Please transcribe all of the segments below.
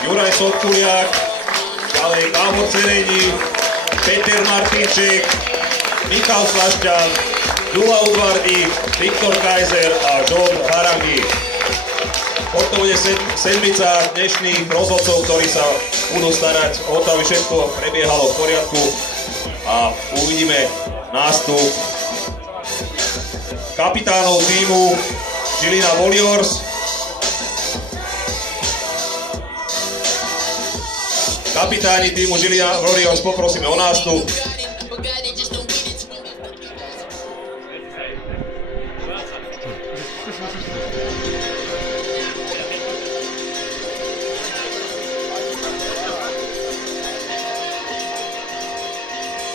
Juraj Sotkuliak, ďalej Gábor Cerení, Peter Martinček, Michal Slašťan, Dula Udvardík, Viktor Kaiser a John Harangi. Toto bude sedmica dnešných rozhodcov, ktorí sa budú starať o to, aby všetko prebiehalo v poriadku a uvidíme nástup kapitánov týmu Žilina Warriors. Kapitáni týmu Žilina Warriors, poprosíme o nástup.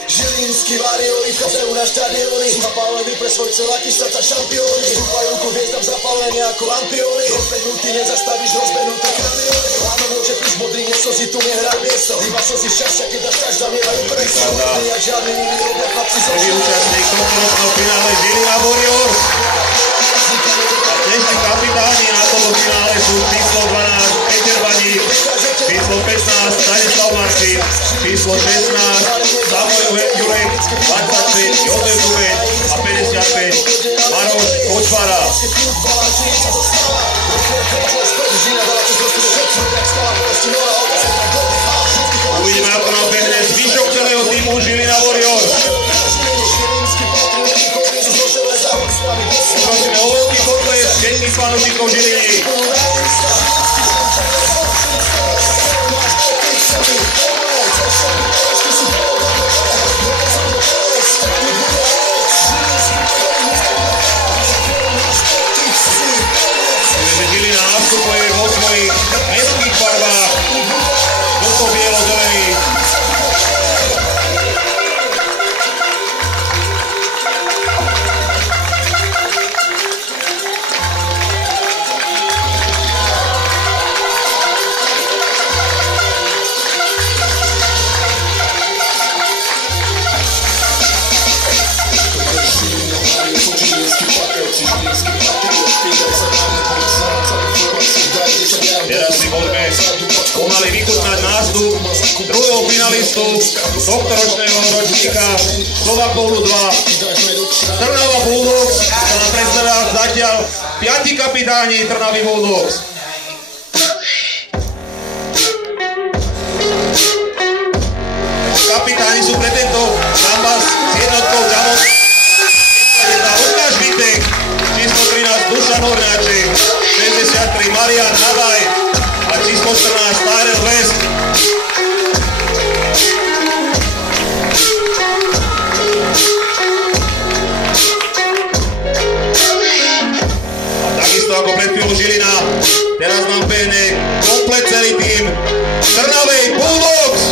Žilinskí Warriori vchádzajú na štadióny, zapálení pre svoj celáky stať sa šampióny. Stúpajú ku hviezdam zapálení ako lampióny. Rozbehnutý nezastavíš rozbehnuté kranióny. Ráno môže prísť modrý, neslzy tu nehrá miesto. Iba slzy šťastia, keď až každá mievajú preso. Nejak žiadny iný robia chlapci zo prvý účastník tohtoročného finále Žilina Warriors. A dnešní kapitáni na tomto finále sú číslo 12 Peter Baník, číslo 15 Stanislav Martin, číslo 16 Samuel Jurek, 25 Jozef Dubeň a 55 Maroš Kočvara. Uvidíme, ako nám behne zvyšok celého týmu Žilina Warriors. Prosíme o veľký potlesk všetkých fanúšikov Žiliny. Žilina nastupuje vo svojich mestských farbách, žlto-bielo-zelených. Teraz si môžeme pomaly vychutnať nástup druhého finalistu tohtoročného ročníka Slovakovu 2. Trnava Bulldogs sa na predstavách zatiaľ 5 kapitáni Trnavy Bulldogs. Kapitáni sú pre tento zápas s jednotkou Ďalot. Lukáš Vitek, číslo 13 Dušan Hornáček, 63 Marian Nadaj a číslo 14 Tyrell West. A takisto ako pred chvíľou Žilina, teraz nám behne komplet celý tým Trnavej Bulldogs.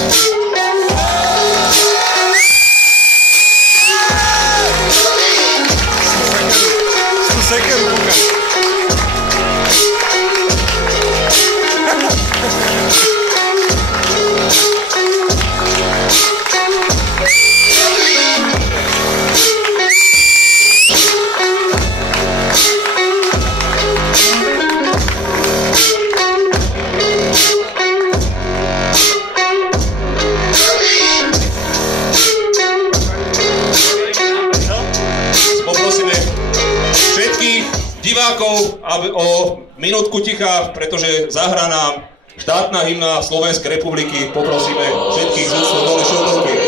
Divákov o minútku ticha, pretože zahrá nám štátna hymna Slovenskej republiky. Poprosíme všetkých z úctou dole šiltovky.